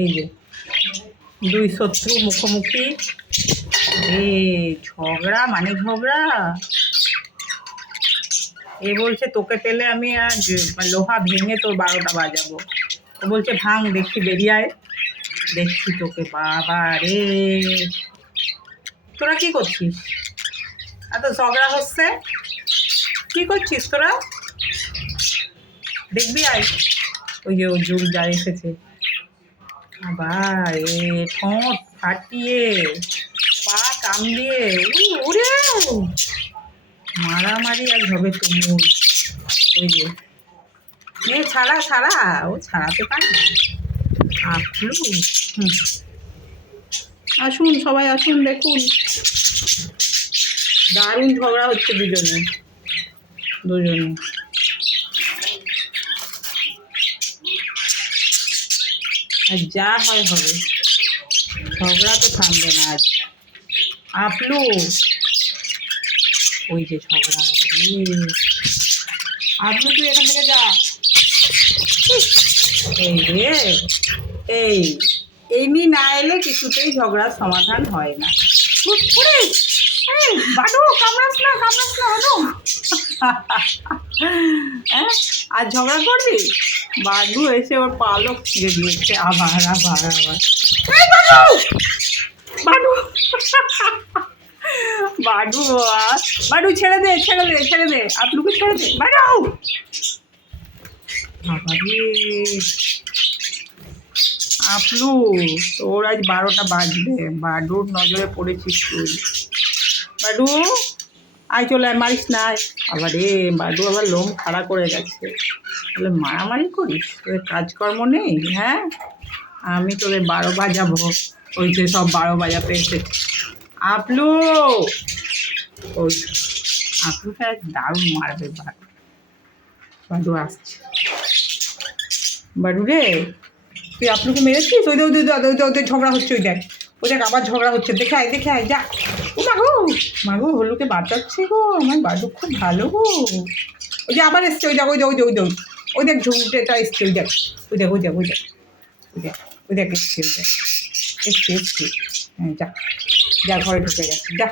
এই যে দুই শত্রু মুখোমুখি। এ ঝগড়া মানে ঝগড়া। এ বলছে তোকে পেলে আমি আজ লোহা ভেঙে তোর 12টা বাজাবো। ও বলছে ভাঙ দেখি, বেরিয়ে আয় দেখছি তোকে। বাবা রে, তোরা কি করছিস? এত ঝগড়া হচ্ছে, কি করছিস তোরা? দেখবি আয়। ওই যে ও জুল যা এসেছে, আবার এ ঠোঁট ফাটিয়ে পা কামড়িয়ে উড়ে মারামারি আর হবে তুমুল। ওই যে মেয়ে ছাড়া ছাড়া, ও ছাড়াতে পারে না। আপলু, আসুন সবাই আসুন, দেখুন দারুণ ঝগড়া হচ্ছে দুজনে। আর যা হয় হবে, ঝগড়া তো থামবে না আজ। আপলু, ওই যে ঝগড়া। আপলু তুই এখান থেকে যা। এই রে, এই নিয়ে না এলে কিছুতেই ঝগড়ার সমাধান হয় না। বাডু কামড়াস না বাডু। হ্যাঁ, আর ঝগড়া করবি? বাডু এসে ওর পালক ছিঁড়ে দিয়েছে আবার। বাডু বাডু বাডু ছেড়ে দে আপলুকে ছেড়ে দে বাডু। আপলু, তোর আজ 12টা বাজবে। বাডুর নজরে পড়েছিস তুই। বাডু আয়, চলে আয়, মারিস না। আবার বাডু আবার লোম খাড়া করে গেছে। তাহলে মারামারি করিস? তোদের কাজকর্ম নেই? হ্যাঁ, আমি তোদের 12 বাজাবো। ওই যে সব 12 বাজাতে এসেছে। আপলু, ওই আপলুটা দারুণ মারবে বাডু আসছে। বাডু রে, তুই আপলুকে মেরেছিস? ওই ওদের ঝগড়া হচ্ছে, ওই দেখ আবার ঝগড়া হচ্ছে। দেখে আয় যা। ও মাগো হলুকে বাঁচাচ্ছে গো। আমার বাডু খুব ভালো গো। ওই যে আবার এসছে, ওই দেখ ঝুঁকটা এসছে। ওই দেখ এসছে। হ্যাঁ, যা ঘরে ঢুকে গেছে, যা।